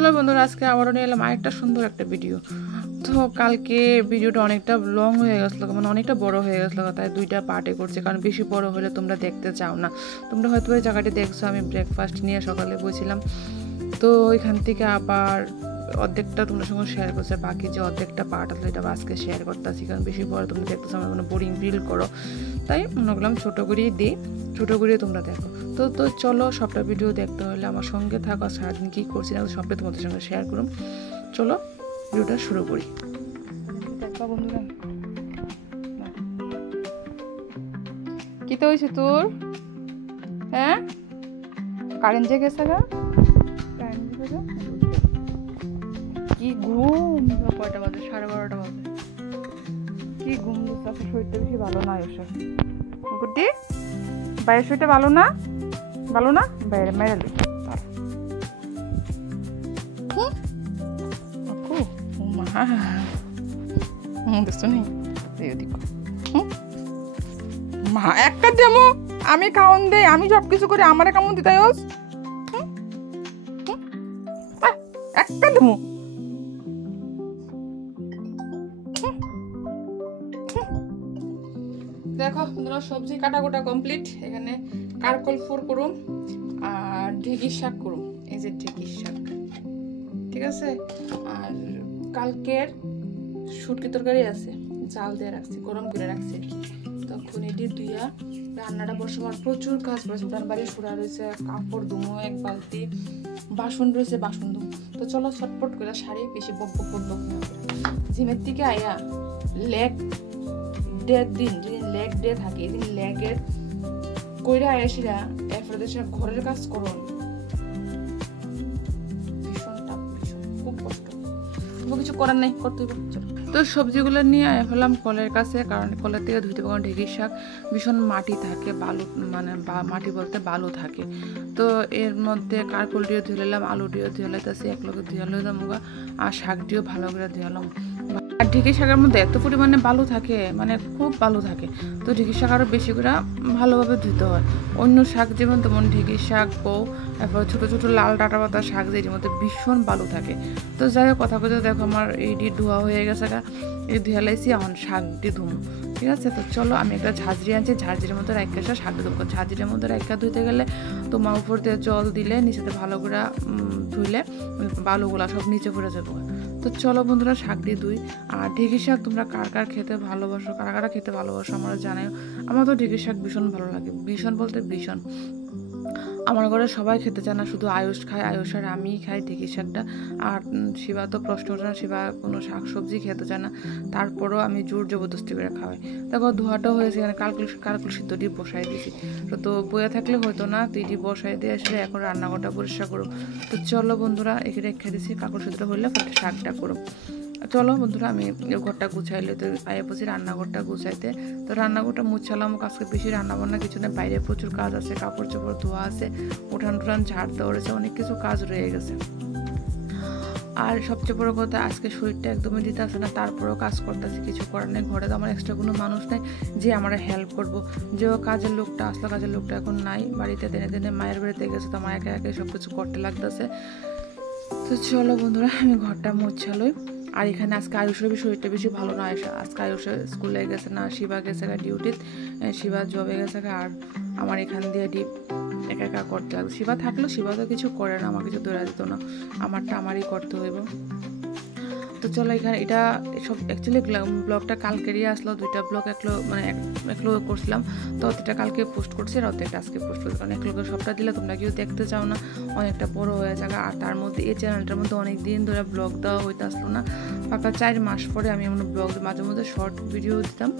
চলো বন্ধুরা, আজকে আবারও নিয়ে এলাম আরেকটা সুন্দর একটা ভিডিও। তো কালকে ভিডিওটা অনেকটা লং হয়ে গেছিলো, মানে অনেকটা বড় হয়ে গেছিলো, তাই দুইটা পার্টে করছি, কারণ বেশি বড় হলে তোমরা দেখতে চাও না। তোমরা হয়তো ওই জায়গাটি দেখছো, আমি ব্রেকফাস্ট নিয়ে সকালে বসেছিলাম। তো ওইখান থেকে আবার অর্ধেকটা তোমার সঙ্গে শেয়ার করছে, বাকি যে অর্ধেকটা পার্ট আসলে এটা আজকে শেয়ার করতেছি, কারণ বেশি বড় তোমরা দেখতেছো আমার মানে বোরিং ফিল করো, তাই মনে করলাম ছোটো করেই দিই, ছোটো করে তোমরা দেখো। তো চলো, সবটা ভিডিও দেখতে হলে আমার সঙ্গে থাকো, সারাদিন কী করছি না সবটাই তোমাদের সঙ্গে শেয়ার করুন। চলো ভিডিওটা শুরু করি। দেখবা বন্ধুরা, কি তো হয়েছে তোর? হ্যাঁ, কারেন্ট যে গেছে গা, কি ঘুম, কয়টা বাজে? 12:30 বাজে। কি ঘুম দিচ্ছে, আপনার শরীরটা বেশি ভালো না। আয়ুষের গুড্ডি, বাইরের শরীরটা ভালো না, ভালো না, বাইরে মেরালি মা একটা দেমো, আমি খাওন দেই, আমি সব কিছু করি, আমারে কেমন দিতে একটা দেমো। দেখো বন্ধুরা, সবজি কাটাকুটা কমপ্লিট। এখানে কারকল ফুল করুম আর ঢেঁকির শাক করুম, এই যে ঢেঁকির শাক, ঠিক আছে। আর কালকের শুটকি তরকারি আছে, জাল দিয়ে রাখছি, গরম করে রাখছি আর কি। তখন এটি ধুইয়া রান্নাটা বসাবার প্রচুর কাজ পড়েছে, উঠান বাড়ি সুরা রয়েছে, কাপড় ধুমো এক বালতি, বাসন রয়েছে, বাসন ধুমো। তো চলো ছটপট করে শাড়ি, বেশি বক বক বক বক না করে। জিমের থেকে আয়া লেগ দিন, যেদিন লেগ ডে থাকে, এদিন লেগের কইরা আয়াসিরা এরপরে দেশের ঘরের কাজ করুন, ভীষণ টাফ, ভীষণ খুব কষ্ট, তবু কিছু করার নাই, করতে হবে। তো সবজিগুলো নিয়ে ফেলাম কলের কাছে, কারণ কলের থেকে ধুইতে পারবো। ঢেঁকির শাক ভীষণ মাটি থাকে, বালু, মানে মাটি বলতে বালু থাকে। তো এর মধ্যে কারকল দিয়ে ধুয়ে নিলাম, আলু দিয়ে ধুয়ে লাইতেছি, এক লোকে ধুয়ে লইলাম, আর শাক দিয়েও ভালো করে ধুয়ালাম। আর ঢেঁকির শাকের মধ্যে এত পরিমাণে বালু থাকে, মানে খুব বালু থাকে। তো ঢেঁকির শাক আরও বেশি করে ভালোভাবে ধুতে হয়। অন্য শাক যেমন তেমন ঢেঁকির শাক বউ, তারপর ছোটো ছোটো লাল ডাঁটা পাতা শাক, যেটির মধ্যে ভীষণ বালু থাকে। তো যাই হোক, কথা কথা দেখো আমার এইটি ধোয়া হয়ে গেছে, এই ধুয়ে লাইছি, এখন শাকটি ধুম, ঠিক আছে। তো চলো, আমি একটা ঝাঁঝরি আনছি, ঝাঁঝরির মধ্যে রাখা শাক ধুবো। ঝাঁঝরির মধ্যে রাখা ধুইতে গেলে তোমার উপর দিয়ে জল দিলে, নিচেতে ভালো করে ধুইলে বালুগুলা সব নিচে পড়ে যাবো। তো চলো বন্ধুরা, শাক দিয়ে ধুই। আর ঢেঁকির শাক তোমরা কার কার খেতে ভালোবাসো, কারা কারা খেতে ভালোবাসো আমরা জানাই। আমার তো ঢেঁকির শাক ভীষণ ভালো লাগে, ভীষণ বলতে ভীষণ। আমার ঘরে সবাই খেতে চায় না, শুধু আয়ুষ খায়, আয়ুষ আর আমি খাই ঢেঁকির শাকটা। আর শিবা তো প্রশ্ন ওঠে না, শিবা কোনো শাক সবজি খেতে চায় না, তারপরও আমি জোর জবরদস্তি করে খাওয়াই। দেখো ধোয়াটাও হয়েছে, এখানে কারকুল সিদ্ধটি বসাই দিয়েছি। তো বয়ে থাকলে হয়তো না, তুই এটি বসাই দিয়ে আসলে এখন রান্নাঘরটা পরিষ্কার করো। তো চলো বন্ধুরা, এখানে রেখে দিয়েছি, কারকুল সিদ্ধটা হইলে পরে শাকটা করো। চলো বন্ধুরা, আমি ঘরটা গুছাইলে তো আয়া পড়ছি রান্নাঘরটা গুছাইতে। তো রান্নাঘরটা মুছালাম, আজকে বেশি রান্নাবান্না কিছু নেই, বাইরে প্রচুর কাজ আছে, কাপড় চোপড় ধোয়া আছে, উঠান টুঠান ঝাড় দেওয়া রয়েছে, অনেক কিছু কাজ রয়ে গেছে। আর সবচেয়ে বড় কথা, আজকে শরীরটা একদমই দিতে আসে না, তারপরেও কাজ করতেছি, কিছু করার নেই। ঘরে তো আমার এক্সট্রা কোনো মানুষ নেই যে আমরা হেল্প করবো। যে কাজের লোকটা আসলো, কাজের লোকটা এখন নাই, বাড়িতে দিনে দিনে মায়ের বাড়িতে গেছে, তো আমার একে একে সব কিছু করতে লাগতেছে। তো চলো বন্ধুরা, আমি ঘরটা মুছালই। আর এখানে আজকে আয়ুষের শরীরটা বেশি ভালো না, আজকে আয়ুষের স্কুলে গেছে না, শিবা গেছে গা ডিউটিতে, শিবা জবে গেছে গা, আর আমার এখান দিয়ে একা একা করতে লাগবে। শিবা থাকলেও শিবা তো কিছু করে না, আমার কিছু দৌড়া দিত না, আমারটা আমারই করতে হইব। তো চলো, এখানে এটা সব অ্যাকচুয়ালি ব্লগটা কালকেরই আসলো, দুইটা ব্লগ একলো করছিলাম। তো অতটা কালকে পোস্ট করছি আর অতটা আজকে পোস্ট করছি, কারণ একলোকে সবটা দিলে তোমরা কেউ দেখতে চাও না, অনেকটা বড় হয়ে যাবে। আর তার মধ্যে এই চ্যানেলটার মধ্যে অনেক দিন ধরে ব্লগ দেওয়া হইতে আসলো না, পাকা 4 মাস পরে আমি এমন ব্লগ মাঝে মধ্যে শর্ট ভিডিও দিতাম।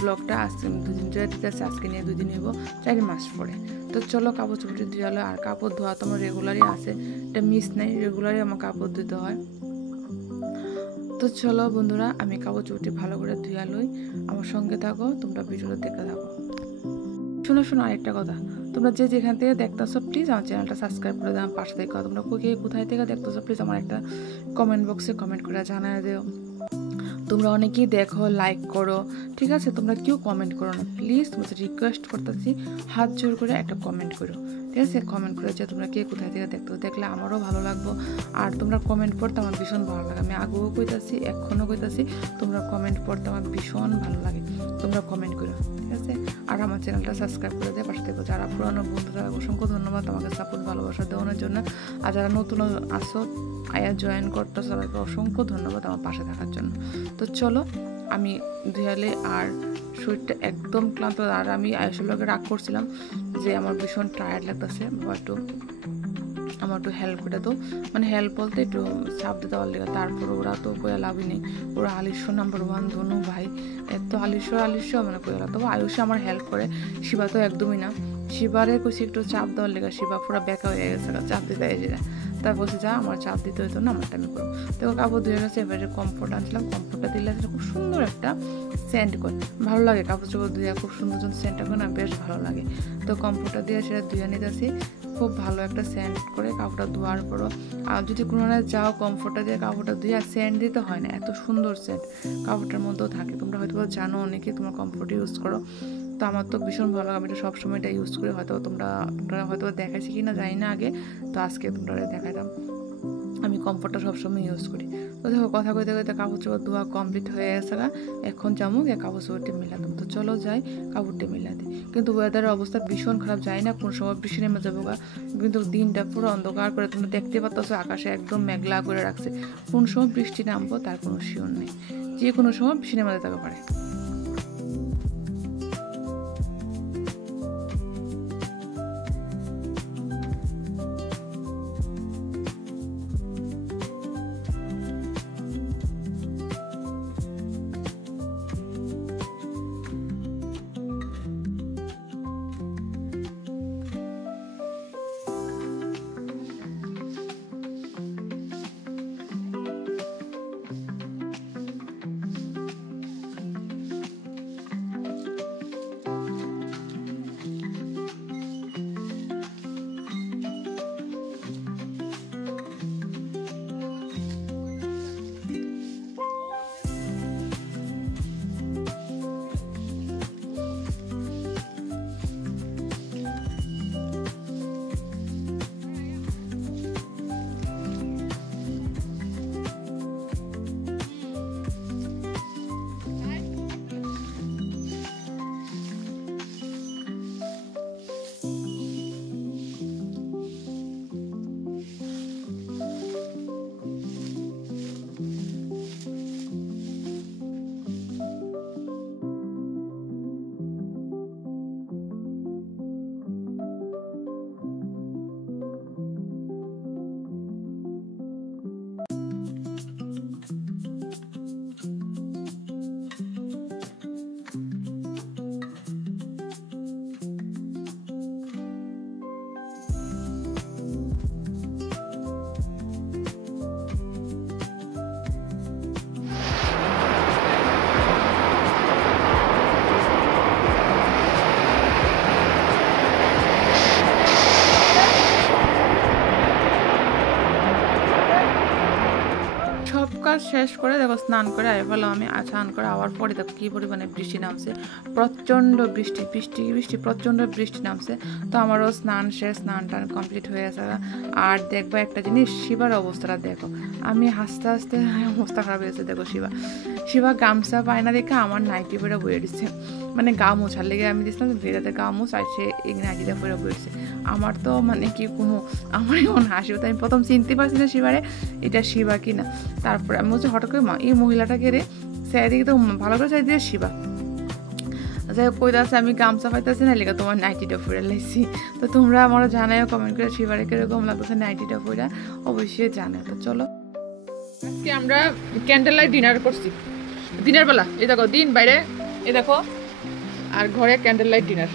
ব্লগটা আজকে 2 দিন ধরে দিতে আসছে, আজকে নিয়ে 2 দিন হইব, 4 মাস পরে। তো চলো, কাপড় চোপড় ধুয়ে হলো। আর কাপড় ধোয়া তো আমার রেগুলারই আছে, এটা মিস নেই, রেগুলারই আমার কাপড় ধুতে হয়। তো চলো বন্ধুরা, আমি কাপড় চোপড়টি ভালো করে ধুয়ে লই, আমার সঙ্গে থাকো, তোমরা ভিডিওটা দেখতে থাকো। শোনো আরেকটা কথা, তোমরা যে যেখান থেকে দেখতেছো প্লিজ আমার চ্যানেলটা সাবস্ক্রাইব করে দাও, পাশে থেকে তোমরা কোথায় থেকে দেখতেছো প্লিজ আমার একটা কমেন্ট বক্সে কমেন্ট করে জানায় দিও। তোমরা অনেকেই দেখো, লাইক করো, ঠিক আছে, তোমরা কেউ কমেন্ট করো না, প্লিজ তোমাদের রিকোয়েস্ট করতেছি, হাত জোর করে একটা কমেন্ট করো। ঠিক আছে। কমেন্ট করে যে তোমরা কে কোথায় থেকে দেখলে আমারও ভালো লাগবো, আর তোমরা কমেন্ট পড়তে আমার ভীষণ ভালো লাগে। আমি আগেও কইতাছি, এখনও কইতাছি, তোমরা কমেন্ট পড়তে আমার ভীষণ ভালো লাগে, তোমরা কমেন্ট করো, ঠিক আছে। আর আমার চ্যানেলটা সাবস্ক্রাইব করে দেয় পাশে থেকে। যারা পুরানো বন্ধুরা অসংখ্য ধন্যবাদ আমাকে সাপোর্ট ভালোবাসা দেওয়ানোর জন্য, আর যারা নতুন আসো আয়া জয়েন করতে সবাইকে অসংখ্য ধন্যবাদ আমার পাশে থাকার জন্য। তো চলো আমি ধুয়ালে, আর শরীরটা একদম ক্লান্ত, আর আমি আয়ুষের লোকে রাগ করছিলাম যে আমার ভীষণ টায়ার্ড লাগতেছে, বাবা আমার একটু হেল্প করে দাও, মানে হেল্প বলতে একটু চাপ দিতে পারলে। তারপর ওরা তো কয়া লাভই নেই, ওরা আলিস্য নাম্বার 1 ধনু ভাই, এত আলিস্য মানে কয়া তবে আয়ুষে আমার হেল্প করে, শিবা তো একদমই না। শিবারে কইছি একটু চাপ দেওয়ার লেগে, শিবা পুরো বেকা হয়ে গেছে চাপ দিতে এসে, তার বলছে যা আমার চাপ দিতে হইতো না, আমারটা আমি করবো। তো কাপড় ধুয়ে গেছে, এবারে কমফোর্ট আনছিলাম, কমফোর্টটা দিলে খুব সুন্দর একটা সেন্ট করে, ভালো লাগে কাপড় চোপড় ধুয়ে, খুব সুন্দর যখন সেন্টটা করে না বেশ ভালো লাগে। তো কমফোর্টটা দিয়ে সেটা ধুয়ে নিতেছি, খুব ভালো একটা সেন্ট করে কাপড়টা ধোয়ার পরও। আর যদি কোনো যাও কমফোর্টটা দিয়ে কাপড়টা ধুয়ে, আর সেন্ট দিতে হয় না, এত সুন্দর সেন্ট কাপড়টার মধ্যেও থাকে। তোমরা হয়তো জানো অনেকে তোমার কমফোর্ট ইউজ করো, তো আমার তো ভীষণ ভালো লাগে, আমি এটা সবসময় এটা ইউজ করি। হয়তো তোমরা হয়তো দেখাইছি কি না জানি না আগে, তো আজকে তোমরা দেখাইলাম, আমি কমফোর্টটা সবসময় ইউজ করি। তো দেখো কথা কইতে কইতে কাপড় চোপড় ধোয়া কমপ্লিট হয়ে গেছে, এখন যাবো কাপড় চোপড়টি মিলাতাম। তো চলো যাই কাপড়টি মিলাতে। কিন্তু ওয়েদারের অবস্থা ভীষণ খারাপ, যায় না কোন সময় বৃষ্টি নেমে যাবো, কিন্তু দিনটা পুরো অন্ধকার করে, তোমরা দেখতে পাচ্ছ আকাশে একদম মেঘলা করে রাখছে, কোন সময় বৃষ্টি নামবো তার কোনো শিওর নেই, যে কোনো সময় বৃষ্টি নেমে যেতে পারে। কাজ শেষ করে দেখো স্নান করে আই ফেলাম আমি, স্নান করে আওয়ার পরে দেখো কী পরিমাণে বৃষ্টি নামছে, প্রচণ্ড বৃষ্টি প্রচণ্ড বৃষ্টি নামছে। তো আমারও স্নান শেষ, স্নান টান কমপ্লিট হয়ে গেছে। আর দেখবা একটা জিনিস, শিবার অবস্থাটা দেখো, আমি হাসতে হাসতে অবস্থা খারাপ হয়েছে। দেখো শিবা গামছা পায় না দেখে আমার নাইটি পরে বয়ে দিচ্ছে, মানে গা মোছার লেগে আমি দিচ্ছিলাম ভেড়াতে গা মোছ, আর সে এই নাইটিটা পরে বয়েছে। আমার তো মানে কি কোনো, আমার এমন হাসি হতো, আমি প্রথম চিনতে পারছি না শিবারে এটা শিবা কি না। তারপরে আমি বলছি হঠাৎ করে এই মহিলাটাকে রে চারিদিকে তো ভালো করে চারিদিকে শিবা, যাই হোক কইতে আছে আমি গামছা পাইতেছি না লেগে তোমার নাইটিটা পরে লাইছি। তো তোমরা আমার জানাই কমেন্ট করে শিবারে কিরকম লাগতেছে নাইটিটা পরে, অবশ্যই জানে। তো চলো আজকে আমরা ক্যান্ডেল লাইট ডিনার করছি, দিনের বেলা এই দেখো দিন বাইরে এই দেখো, আর ঘরে ক্যান্ডেল লাইট ডিনার।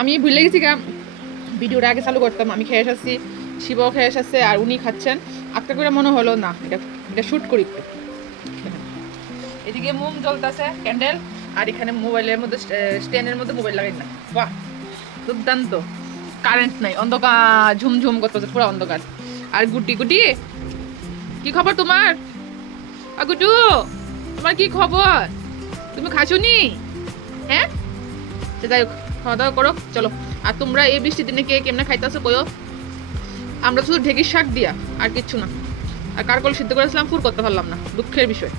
আমি ভুলে গেছি ভিডিওটা আগে চালু করতাম, আমি খেয়ে এসেছি, শিবও খেয়ে এসেছে, আর উনি খাচ্ছেন। আজকে করে মনে হলো না এটা শ্যুট করি একটু। এদিকে মোম জ্বলতেছে ক্যান্ডেল, আর এখানে মোবাইলের মধ্যে স্ট্যান্ডের মধ্যে মোবাইল লাগাই না, বাহ দুর্দান্ত। কারেন্ট নাই, অন্ধকার ঝুমঝুম করতেছে পুরো অন্ধকার। আর গুটি কি খবর তোমার? গুটু তোমার কি খবর? তুমি খাসুনি? হ্যাঁ যাই হোক খাওয়া দাওয়া করো, চলো আর তোমরা এই বৃষ্টির দিনে কে কেমনে খাইতেছো কইও। আমরা শুধু ঢেঁকির শাক দিয়া আর কিচ্ছু না। আর কারকল সিদ্ধ করেছিলাম, ফুর করতে পারলাম না, দুঃখের বিষয়।